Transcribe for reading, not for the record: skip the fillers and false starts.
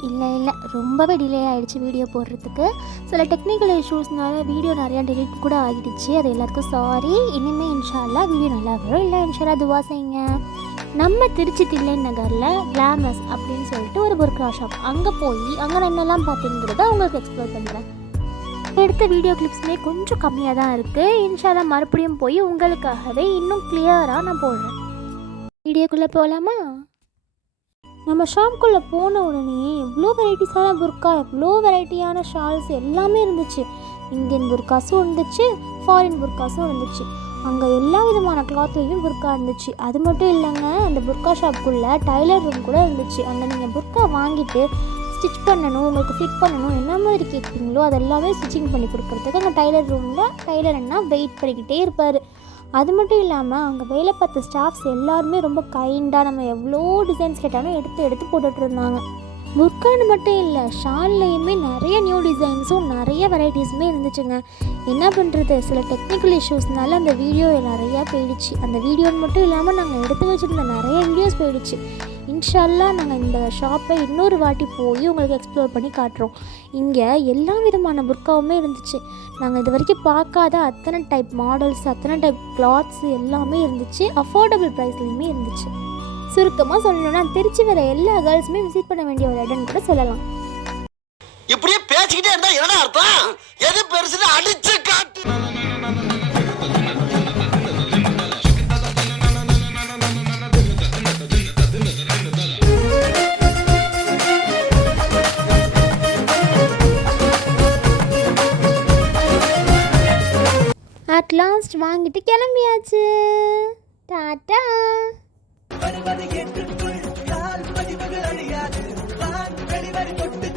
கொஞ்சம் இல்லை ரொம்பவே டிலே ஆகிடுச்சு வீடியோ போடுறதுக்கு. சில டெக்னிக்கல் இஷ்யூஸ்னால வீடியோ நிறையா டெலிட் கூட ஆகிடுச்சு. அது எல்லாத்துக்கும் சாரி. இனிமேல் இன்ஷா அல்லாஹ் வீடியோ நல்லா வரும். இல்லை இன்ஷா அல்லாஹ் துவா செய்யுங்க. நம்ம திருச்சி தில்லை நகரில் கிளாமஸ் அப்படின்னு சொல்லிட்டு ஒரு புர்கா ஷாப், அங்கே போய் அங்கே என்னெல்லாம் பார்த்தீங்கிறத உங்களுக்கு எக்ஸ்ப்ளோர் பண்ணுறேன். எடுத்த வீடியோ கிளிப்ஸுமே கொஞ்சம் கம்மியாக தான் இருக்குது. இன்ஷா அல்லாஹ் மறுபடியும் போய் உங்களுக்காகவே இன்னும் கிளியராக நான் போடுறேன். வீடியோக்குள்ளே போகலாமா? நம்ம ஷாப்புக்குள்ளே போன உடனே எவ்வளோ வெரைட்டிஸான புர்கா, எவ்வளோ வெரைட்டியான ஷால்ஸ் எல்லாமே இருந்துச்சு. இந்தியன் புர்காஸும் இருந்துச்சு, ஃபாரின் புர்காஸும் இருந்துச்சு. அங்கே எல்லா விதமான கிளாத்லேயும் புர்கா இருந்துச்சு. அது மட்டும் இல்லைங்க, அந்த புர்கா ஷாப்புக்குள்ளே டைலர் ரூம் கூட இருந்துச்சு. அங்கே நீங்கள் புர்கா வாங்கிட்டு ஸ்டிச் பண்ணணும், உங்களுக்கு ஃபிட் பண்ணணும், என்ன மாதிரி கேட்குறீங்களோ அதெல்லாமே ஸ்டிச்சிங் பண்ணி கொடுக்குறதுக்கு அங்கே டைலர் ரூமில் டைலர் என்ன வெயிட் பண்ணிக்கிட்டே இருப்பார். அது மட்டும் இல்லாமல் அங்கே வேலை பார்த்த ஸ்டாஃப்ஸ் எல்லாருமே ரொம்ப கைண்டாக நம்ம எவ்வளோ டிசைன்ஸ் கேட்டாலும் எடுத்து போட்டுட்டு இருந்தாங்க. புர்கான்னு மட்டும் இல்லை, ஷால்லையுமே நிறைய நியூ டிசைன்ஸும் நிறைய வெரைட்டிஸுமே இருந்துச்சுங்க. என்ன பண்ணுறது, சில டெக்னிக்கல் இஷ்யூஸ்னால அந்த வீடியோ நிறையா போயிடுச்சு. அந்த வீடியோன்னு மட்டும் இல்லாமல் நாங்கள் எடுத்து வச்சுருந்த நிறைய வீடியோஸ் போயிடுச்சு. இன்ஷா அல்லாஹ் நாங்கள் இந்த ஷாப்பை இன்னொரு வாட்டி போய் உங்களுக்கு எக்ஸ்ப்ளோர் பண்ணி காட்டுறோம். இங்கே எல்லா விதமான புர்காவுமே இருந்துச்சு. நாங்கள் இது வரைக்கும் பார்க்காத அத்தனை டைப் மாடல்ஸ், அத்தனை டைப் கிளாத்ஸ் எல்லாமே இருந்துச்சு. அஃபோர்டபுள் ப்ரைஸ்லேயுமே இருந்துச்சு. சுருக்கமாக சொல்லணும்னா திருச்சி வர எல்லா கேர்ள்ஸுமே விசிட் பண்ண வேண்டிய ஒரு இடம்னு கூட சொல்லலாம். இப்படியே பேசிக்கிட்டே இருந்தா என்ன அர்த்தம்? எது பெருசுன்னு அடிச்சு காட்டு. அட் லாஸ்ட் வாங்கிட்டு கிளம்பியாச்சு. டாட்டா. படுபடி கேட்டுக்குள் கால் பதிவுகள் அழியாது. வெளிவரி தொட்டு